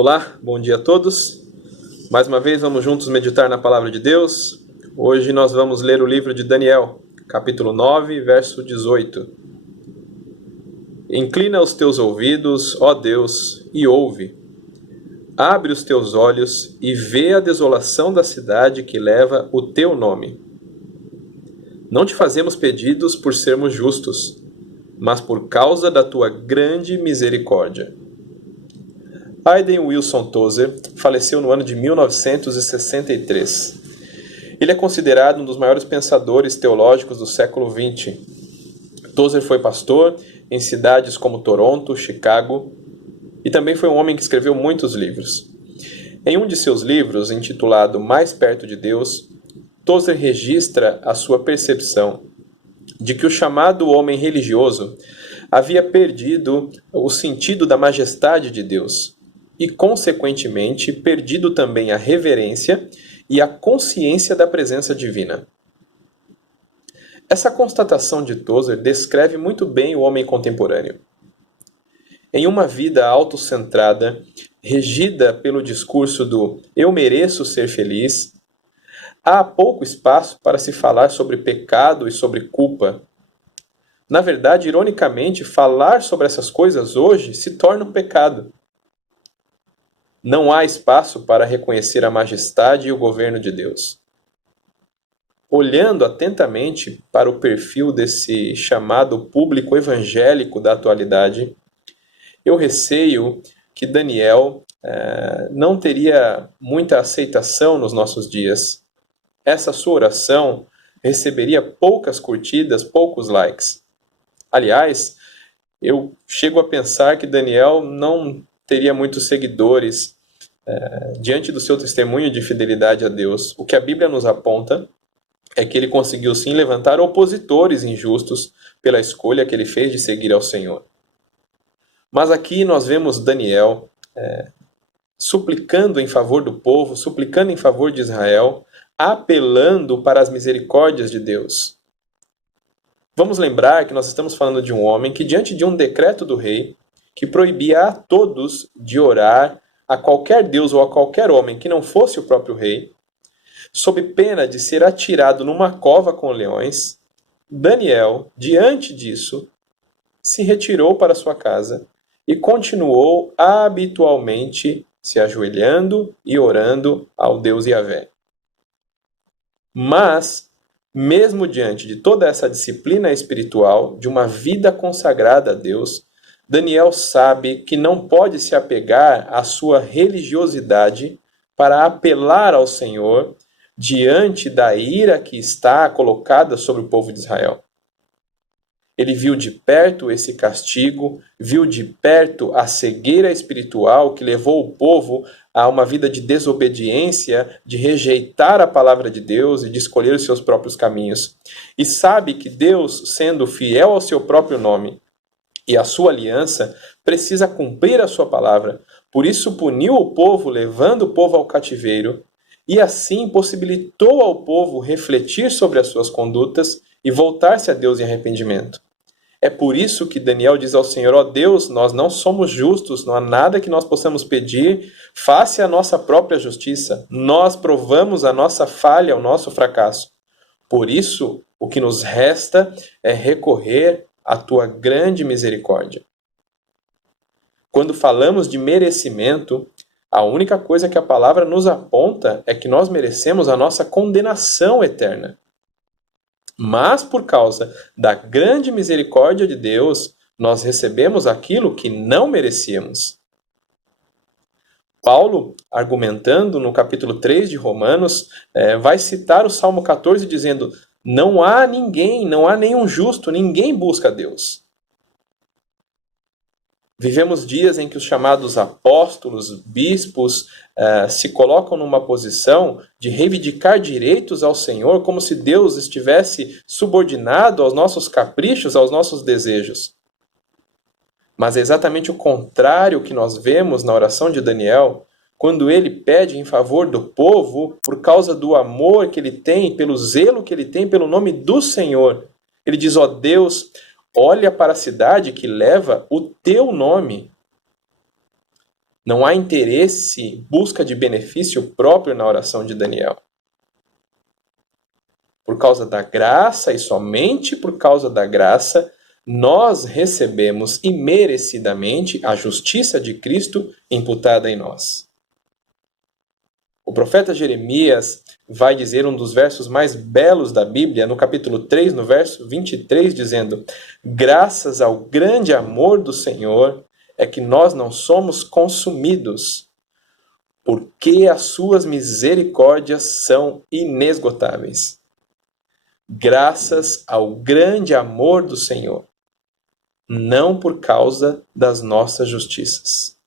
Olá, bom dia a todos. Mais uma vez vamos juntos meditar na palavra de Deus. Hoje nós vamos ler o livro de Daniel, capítulo 9, verso 18. Inclina os teus ouvidos, ó Deus, e ouve. Abre os teus olhos e vê a desolação da cidade que leva o teu nome. Não te fazemos pedidos por sermos justos, mas por causa da tua grande misericórdia. Hayden Wilson Tozer faleceu no ano de 1963. Ele é considerado um dos maiores pensadores teológicos do século XX. Tozer foi pastor em cidades como Toronto, Chicago, e também foi um homem que escreveu muitos livros. Em um de seus livros, intitulado Mais Perto de Deus, Tozer registra a sua percepção de que o chamado homem religioso havia perdido o sentido da majestade de Deus e, consequentemente, perdido também a reverência e a consciência da presença divina. Essa constatação de Tozer descreve muito bem o homem contemporâneo. Em uma vida autocentrada, regida pelo discurso do "eu mereço ser feliz", há pouco espaço para se falar sobre pecado e sobre culpa. Na verdade, ironicamente, falar sobre essas coisas hoje se torna um pecado. Não há espaço para reconhecer a majestade e o governo de Deus. Olhando atentamente para o perfil desse chamado público evangélico da atualidade, eu receio que Daniel não teria muita aceitação nos nossos dias. Essa sua oração receberia poucas curtidas, poucos likes. Aliás, eu chego a pensar que Daniel não teria muitos seguidores diante do seu testemunho de fidelidade a Deus. O que a Bíblia nos aponta é que ele conseguiu sim levantar opositores injustos pela escolha que ele fez de seguir ao Senhor. Mas aqui nós vemos Daniel suplicando em favor do povo, suplicando em favor de Israel, apelando para as misericórdias de Deus. Vamos lembrar que nós estamos falando de um homem que, diante de um decreto do rei, que proibia a todos de orar a qualquer deus ou a qualquer homem que não fosse o próprio rei, sob pena de ser atirado numa cova com leões, Daniel, diante disso, se retirou para sua casa e continuou habitualmente se ajoelhando e orando ao Deus Yahvé. Mas, mesmo diante de toda essa disciplina espiritual, de uma vida consagrada a Deus, Daniel sabe que não pode se apegar à sua religiosidade para apelar ao Senhor diante da ira que está colocada sobre o povo de Israel. Ele viu de perto esse castigo, viu de perto a cegueira espiritual que levou o povo a uma vida de desobediência, de rejeitar a palavra de Deus e de escolher os seus próprios caminhos. E sabe que Deus, sendo fiel ao seu próprio nome e à sua aliança, precisa cumprir a sua palavra. Por isso puniu o povo, levando o povo ao cativeiro, e assim possibilitou ao povo refletir sobre as suas condutas e voltar-se a Deus em arrependimento. É por isso que Daniel diz ao Senhor: ó Deus, nós não somos justos, não há nada que nós possamos pedir face à nossa própria justiça. Nós provamos a nossa falha, o nosso fracasso. Por isso, o que nos resta é recorrer à tua grande misericórdia. Quando falamos de merecimento, a única coisa que a palavra nos aponta é que nós merecemos a nossa condenação eterna. Mas por causa da grande misericórdia de Deus, nós recebemos aquilo que não merecíamos. Paulo, argumentando no capítulo 3 de Romanos, vai citar o Salmo 14 dizendo: não há ninguém, não há nenhum justo, ninguém busca Deus. Vivemos dias em que os chamados apóstolos, bispos, se colocam numa posição de reivindicar direitos ao Senhor como se Deus estivesse subordinado aos nossos caprichos, aos nossos desejos. Mas é exatamente o contrário que nós vemos na oração de Daniel, quando ele pede em favor do povo por causa do amor que ele tem, pelo zelo que ele tem pelo nome do Senhor. Ele diz: ó Deus, olha para a cidade que leva o teu nome. Não há interesse, busca de benefício próprio na oração de Daniel. Por causa da graça e somente por causa da graça, nós recebemos imerecidamente a justiça de Cristo imputada em nós. O profeta Jeremias vai dizer um dos versos mais belos da Bíblia, no capítulo 3, no verso 23, dizendo: graças ao grande amor do Senhor é que nós não somos consumidos, porque as suas misericórdias são inesgotáveis. Graças ao grande amor do Senhor, não por causa das nossas justiças.